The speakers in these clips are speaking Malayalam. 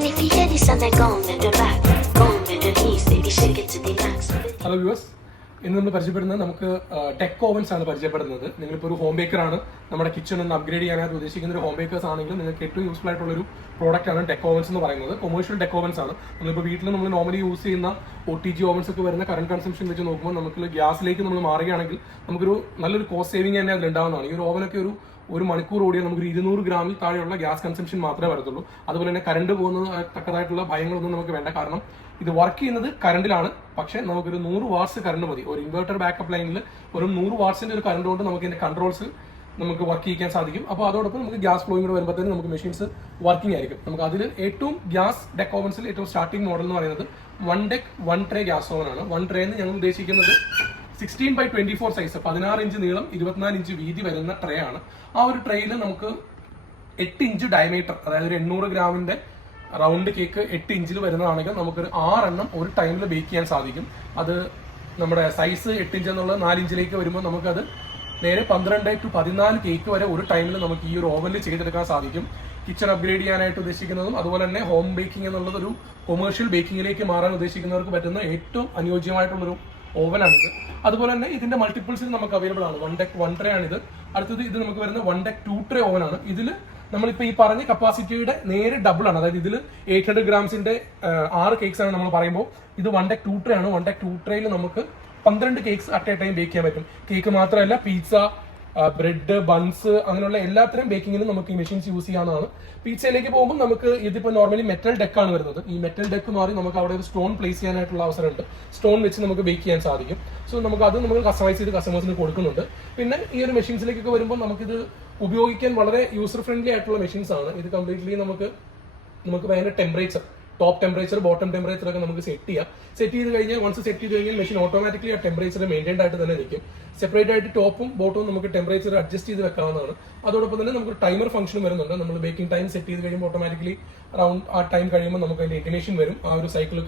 And if you hear this sound like gone with the back, gone with the knees, baby shake it to the max. Hello viewers, ഇന്ന് നമ്മൾ പരിചയപ്പെടുന്നത് നമുക്ക് ടെക് ഓവൻസ് ആണ് പരിചയപ്പെടുന്നത്. നിങ്ങളിപ്പോൾ ഒരു ഹോം ബേക്കർ ആണ്, നമ്മുടെ കിച്ചൺ ഒന്ന് അപ്ഗ്രേഡ് ചെയ്യാനായിട്ട് ഉദ്ദേശിക്കുന്ന ഒരു ഹോം ബേക്കേഴ്സ് ആണെങ്കിൽ നിങ്ങൾക്ക് ഏറ്റവും യൂസ്ഫുൾ ആയിട്ടുള്ള ഒരു പ്രോഡക്റ്റ് ആണ് ടെക് ഓവൻസ് എന്ന് പറയുന്നത്. കൊമേഴ്ഷ്യൽ ടെക് ഓവൻസ് ആണ്. നമ്മളിപ്പോൾ വീട്ടിൽ നമ്മൾ നോർമലി യൂസ് ചെയ്യുന്ന OTG ഓവൻസ് ഒക്കെ വരുന്ന കറണ്ട് കൺസംഷൻ വെച്ച് നോക്കുമ്പോൾ നമുക്ക് ഗ്യാസിലേക്ക് നമ്മൾ മാറുകയാണെങ്കിൽ നമുക്കൊരു നല്ലൊരു കോസ്റ്റ് സേവിങ് തന്നെ അതിൽ ഉണ്ടാവുന്നതാണ്. ഈ ഒരു ഓവനൊക്കെ ഒരു മണിക്കൂർ ഓടിയാൽ നമുക്ക് 200 ഗ്രാമിൽ താഴെയുള്ള ഗ്യാസ് കൺസംഷൻ മാത്രമേ വരത്തുള്ളൂ. അതുപോലെ തന്നെ കറണ്ട് പോകുന്നത് തക്കതായിട്ടുള്ള ഭയങ്ങളൊന്നും നമുക്ക് വേണ്ട. കാരണം ഇത് വർക്ക് ചെയ്യുന്നത് കറണ്ടിലാണ്. പക്ഷേ നമുക്കൊരു 100 വാട്ട്സ് കറണ്ട് മതി. ഒരു ഇൻവെർട്ടർ ബാക്കപ്പ് ലൈനിൽ ഒരു 100 വാട്ട്സിന്റെ ഒരു കറണ്ട് കൊണ്ട് നമുക്ക് ഇതിന്റെ കൺട്രോൾസ് നമുക്ക് വർക്ക് ചെയ്യാൻ സാധിക്കും. അപ്പോൾ അതോടൊപ്പം നമുക്ക് ഗ്യാസ് ഫ്ലോയും കൂടെ വരുമ്പോഴത്തേനും നമുക്ക് മെഷീൻസ് വർക്കിംഗ് ആയിരിക്കും. നമുക്ക് അതിൽ ഏറ്റവും ഗ്യാസ് ഡെക് ഓവൻസിൽ ഏറ്റവും സ്റ്റാർട്ടിംഗ് മോഡൽ എന്ന് പറയുന്നത് 1 ഡെക് 1 ട്രേ ഗ്യാസ് ഓവൻ ആണ്. 1 ട്രേ എന്ന് ഞങ്ങൾ ഉദ്ദേശിക്കുന്നത് 16x24 സൈസ്, 16 ഇഞ്ച് നീളം 24 ഇഞ്ച് വീതി വരുന്ന ട്രേ ആണ്. ആ ഒരു ട്രേയിൽ നമുക്ക് 8 ഇഞ്ച് ഡയമീറ്റർ, അതായത് ഒരു 800 ഗ്രാമിന്റെ റൗണ്ട് കേക്ക് 8 ഇഞ്ചിൽ വരുന്നതാണെങ്കിൽ നമുക്കൊരു 6 എണ്ണം ഒരു ടൈമിൽ ബേക്ക് ചെയ്യാൻ സാധിക്കും. അത് നമ്മുടെ സൈസ് 8 ഇഞ്ച് എന്നുള്ളത് 4 ഇഞ്ചിലേക്ക് വരുമ്പോൾ നമുക്കത് നേരെ 12 to 14 കേക്ക് വരെ ഒരു ടൈമിൽ നമുക്ക് ഈ ഒരു ഓവനിൽ ചെയ്തെടുക്കാൻ സാധിക്കും. കിച്ചൺ അപ്ഗ്രേഡ് ചെയ്യാനായിട്ട് ഉദ്ദേശിക്കുന്നതും അതുപോലെ തന്നെ ഹോം ബേക്കിംഗ് എന്നുള്ളത് ഒരു കൊമേഴ്ഷ്യൽ ബേക്കിങ്ങിലേക്ക് മാറാൻ ഉദ്ദേശിക്കുന്നവർക്ക് പറ്റുന്ന ഏറ്റവും അനുയോജ്യമായിട്ടുള്ളൊരു ഓവനാണിത്. അതുപോലെ തന്നെ ഇതിന്റെ മൾട്ടിപ്പിൾസിൽ നമുക്ക് അവൈലബിൾ ആണ്. 1 ഡെക് 1 ട്രേ ആണിത്. അടുത്തത് ഇത് നമുക്ക് വരുന്ന 1 ഡെക് 2 ട്രേ ഓവനാണ്. ഇതിൽ നമ്മളിപ്പോൾ ഈ പറഞ്ഞ കപ്പാസിറ്റിയുടെ നേരെ ഡബിൾ ആണ്. അതായത് ഇതിൽ 800 ഗ്രാംസിന്റെ 6 കേക്ക്സ് ആണ് നമ്മൾ പറയുമ്പോൾ ഇത് 1 ഡെക് 2 ട്രേ ആണ്. 1 ഡെക് 2 ട്രേയിൽ നമുക്ക് 12 cakes at a time bake ചെയ്യാൻ പറ്റും. കേക്ക് മാത്രമല്ല, പിസ്സ, ബ്രെഡ്, ബൺസ്, അങ്ങനെയുള്ള എല്ലാത്തരം ബേക്കിങ്ങിനും നമുക്ക് ഈ മെഷീൻസ് യൂസ് ചെയ്യാവുന്നതാണ്. പിസ്സയിലേക്ക് പോകുമ്പോൾ നമുക്ക് ഇതിപ്പോൾ നോർമലി മെറ്റൽ ഡെക്കാണ് വരുന്നത്. ഈ മെറ്റൽ ഡെക്ക് മാറി നമുക്ക് അവിടെ ഒരു സ്റ്റോൺ പ്ലേസ് ചെയ്യാനായിട്ടുള്ള അവസരമുണ്ട്. സ്റ്റോൺ വെച്ച് നമുക്ക് ബേക്ക് ചെയ്യാൻ സാധിക്കും. സോ നമുക്ക് അത് നമ്മൾ കസ്റ്റമൈസ് ചെയ്ത് കസ്റ്റമേഴ്സിന് കൊടുക്കുന്നുണ്ട്. പിന്നെ ഈ ഒരു മെഷീൻസിലേക്കൊക്കെ വരുമ്പോൾ നമുക്കിത് ഉപയോഗിക്കാൻ വളരെ യൂസർ ഫ്രണ്ട്ലി ആയിട്ടുള്ള മെഷീൻസ് ആണ്. ഇത് കംപ്ലീറ്റ്ലി നമുക്ക് വേണ്ട temperature, top temperature, bottom temperature ഒക്കെ നമുക്ക് സെറ്റ് ചെയ്യാം. സെറ്റ് ചെയ്ത് കഴിഞ്ഞാൽ വൺസ് സെറ്റ് ചെയ്ത് കഴിഞ്ഞാൽ മെഷീൻ ഓട്ടോമാറ്റിക്കലി ആ ടെമ്പറേച്ചർ മെയിൻറ്റൈൻഡ് ആയിട്ട് തന്നെ നിൽക്കും. സെപ്പറേറ്റ് ആയിട്ട് ടോപ്പും ബോട്ടവും നമുക്ക് ടെമ്പറേച്ചർ അഡ്ജസ്റ്റ് ചെയ്ത് വെക്കാവുന്നതാണ്. അതോടൊപ്പം തന്നെ നമുക്ക് ടൈമർ ഫംഗ്ഷൻ വരുന്നുണ്ട്. നമ്മൾ ബേക്കിംഗ് ടൈം സെറ്റ് ചെയ്ത് കഴിയുമ്പോൾ ഓട്ടോമാറ്റിക്കലി അറൌണ്ട് ആ ടൈം കഴിയുമ്പോൾ നമുക്ക് അതിന്റെ ഇന്റിമേഷൻ വരും, ആ ഒരു സൈക്കിൾ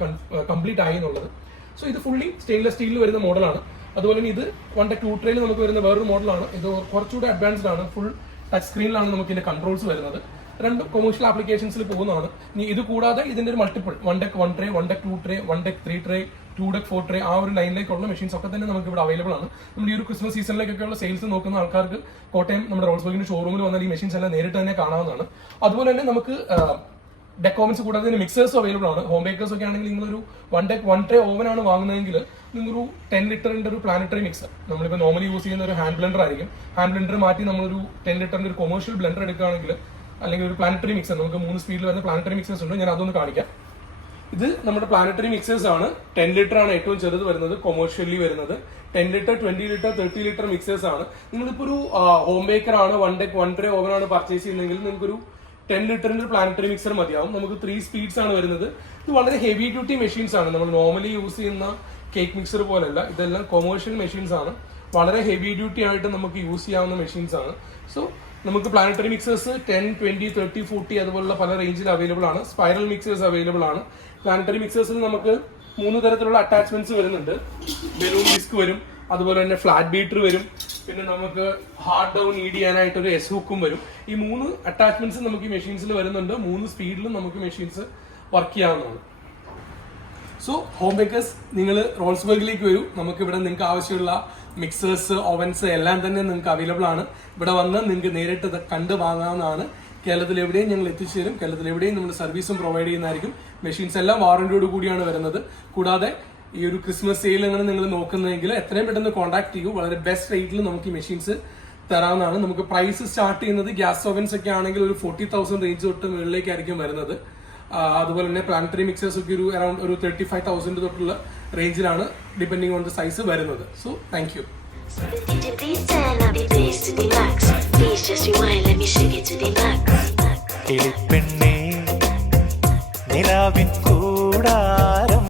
കംപ്ലീറ്റ് ആയി എന്നുള്ളത്. സോ ഇത് ഫുള്ളി സ്റ്റെയിൻലെസ് സ്റ്റീലിൽ വരുന്ന മോഡലാണ്. അതുപോലെ തന്നെ ഇത് 1 ഡെക് 2 ട്രേയിൽ നമുക്ക് വരുന്ന വേറൊരു മോഡലാണ്. ഇത് കുറച്ചുകൂടെ അഡ്വാൻസ്ഡ് ആണ്. ഫുൾ ടച്ച് സ്ക്രീനിലാണ് നമുക്ക് ഇതിന്റെ കൺട്രോൾസ് വരുന്നത്. രണ്ടും കൊമേഴ്ഷ്യൽ ആപ്ലിക്കേഷൻസിൽ പോകുന്നതാണ്. ഇനി ഇത് കൂടാതെ ഇതിന്റെ ഒരു multiple 1 deck 1 tray, 1 deck 2 tray, 1 deck 3 tray, 2 deck 4 tray, ആ ഒരു ലൈനിലേക്കുള്ള മെഷീൻസ് ഒക്കെ തന്നെ നമുക്ക് ഇവിടെ അവൈലബിൾ ആണ്. നമ്മൾ ഈ ഒരു ക്രിസ്മസ് സീസണിലേക്കൊക്കെയുള്ള സെയിൽസ് നോക്കുന്ന ആൾക്കാർക്ക് കോട്ടയം നമ്മുടെ റോൾസ്ബർഗിന്റെ ഷോറൂമിൽ വന്നാൽ ഈ മെഷീൻസ് എല്ലാം നേരിട്ട് തന്നെ കാണാവുന്നതാണ്. അതുപോലെ തന്നെ നമുക്ക് ഡെക് ഓവൻസ് കൂടാതെ തന്നെ മിക്സേഴ്സും അവൈലബിൾ ആണ്. ഹോം ബേക്കേഴ്സ് ഒക്കെ ആണെങ്കിൽ നിങ്ങളൊരു 1 ഡെക് 1 ട്രേ ഓവൻ ആണ് വാങ്ങുന്നതെങ്കിൽ നിങ്ങളൊരു 10 ലിറ്ററിന്റെ ഒരു പ്ലാനറ്ററി മിക്സർ, നമ്മളിപ്പോൾ നോർമലി യൂസ് ചെയ്യുന്ന ഒരു ഹാൻഡ് ബ്ലെൻഡർ ആയിരിക്കും. ഹാൻഡ് ബ്ലെൻഡർ മാറ്റി നമ്മളൊരു 10 ലിറ്ററിന്റെ ഒരു കൊമേഴ്ഷ്യൽ ബ്ലെൻഡർ എടുക്കുകയാണെങ്കിൽ, അല്ലെങ്കിൽ ഒരു പ്ലാനറ്ററി മിക്സർ, നമുക്ക് 3 സ്പീഡിൽ വരുന്ന പ്ലാനറ്ററി മിക്സേഴ്സ് ഉണ്ട്. ഞാൻ അതൊന്ന് കാണിക്കാം. ഇത് നമ്മുടെ പ്ലാനറ്ററി മിക്സേഴ്സ് ആണ്. 10 ലിറ്റർ ആണ് ഏറ്റവും ചെറുത് വരുന്നത്, കൊമേഴ്ഷ്യലി വരുന്നത്. 10 ലിറ്റർ, 20 ലിറ്റർ, 30 ലിറ്റർ മിക്സേഴ്സ് ആണ്. നിങ്ങളിപ്പോൾ ഒരു ഹോം ബേക്കർ ആണ്, 1 ഡെക് 1 ട്രേ ഓവൻ ആണ് പർച്ചേസ് ചെയ്യുന്നതെങ്കിൽ നിങ്ങൾക്കൊരു 10 ലിറ്ററിന്റെ പ്ലാനറ്ററി മിക്സർ മതിയാവും. നമുക്ക് 3 സ്പീഡ്സ് ആണ് വരുന്നത്. ഇത് വളരെ ഹെവി ഡ്യൂട്ടി മെഷീൻസ് ആണ്. നമ്മൾ നോർമലി യൂസ് ചെയ്യുന്ന കേക്ക് മിക്സർ പോലെയല്ല, ഇതെല്ലാം കൊമേഴ്ഷ്യൽ മെഷീൻസ് ആണ്. വളരെ ഹെവി ഡ്യൂട്ടി ആയിട്ട് നമുക്ക് യൂസ് ചെയ്യാവുന്ന മെഷീൻസ് ആണ്. സോ നമുക്ക് പ്ലാനറ്ററി മിക്സേഴ്സ് 10, 20, 30, 40 അതുപോലുള്ള പല റേഞ്ചിൽ അവൈലബിൾ ആണ്. സ്പൈറൽ മിക്സേഴ്സ് അവൈലബിൾ ആണ്. പ്ലാനറ്ററി മിക്സേഴ്സിൽ നമുക്ക് 3 തരത്തിലുള്ള അറ്റാച്ച്മെന്റ്സ് വരുന്നുണ്ട്. ബലൂൺ ഡിസ്ക് വരും, അതുപോലെ തന്നെ ഫ്ലാറ്റ് ബീറ്റർ വരും, പിന്നെ നമുക്ക് ഹാർഡ് ഡൗൺ ഈഡ് ചെയ്യാനായിട്ട് ഒരു എസ് ഹുക്കും വരും. ഈ 3 അറ്റാച്ച്മെന്റ്സ് നമുക്ക് ഈ മെഷീൻസിൽ വരുന്നുണ്ട്. 3 സ്പീഡിലും നമുക്ക് മെഷീൻസ് വർക്ക് ചെയ്യാവുന്നതാണ്. സോ ഹോം ബേക്കേഴ്സ്, നിങ്ങൾ റോൾസ്ബർഗിലേക്ക് വരൂ. നമുക്ക് ഇവിടെ നിങ്ങൾക്ക് ആവശ്യമുള്ള മിക്സേഴ്സ്, ഓവൻസ് എല്ലാം തന്നെ നിങ്ങൾക്ക് അവൈലബിൾ ആണ്. ഇവിടെ വന്ന് നിങ്ങൾക്ക് നേരിട്ട് കണ്ട് വാങ്ങാവുന്നതാണ്. കേരളത്തിൽ എവിടെയും ഞങ്ങൾ എത്തിച്ചേരും. കേരളത്തിൽ എവിടെയും നമ്മൾ സർവീസും പ്രൊവൈഡ് ചെയ്യുന്നതായിരിക്കും. മെഷീൻസ് എല്ലാം വാറന്റിയോട് കൂടിയാണ് വരുന്നത്. കൂടാതെ ഈ ഒരു ക്രിസ്മസ് സെയിൽ അങ്ങനെ നിങ്ങൾ നോക്കുന്നതെങ്കിൽ എത്രയും പെട്ടെന്ന് കോൺടാക്ട് ചെയ്യൂ. വളരെ ബെസ്റ്റ് റേറ്റിൽ നമുക്ക് ഈ മെഷീൻസ് തരാവുന്നതാണ്. നമുക്ക് പ്രൈസ് സ്റ്റാർട്ട് ചെയ്യുന്നത് ഗ്യാസ് ഓവൻസ് ഒക്കെ ആണെങ്കിൽ ഒരു 40,000 റേഞ്ച് തൊട്ട് മുകളിലേക്കായിരിക്കും വരുന്നത്. അതുപോലെ തന്നെ പ്ലാനറ്ററി മിക്സേഴ്സ് ഒക്കെ ഒരു അറൌണ്ട് ഒരു 35,000 തൊട്ടുള്ള റേഞ്ചിലാണ് ഡിപ്പെൻഡിങ് ഓൺ ദ സൈസ് വരുന്നത്. So thank you. Please turn up the bass to the max. Please just rewind, let me shake it to the max.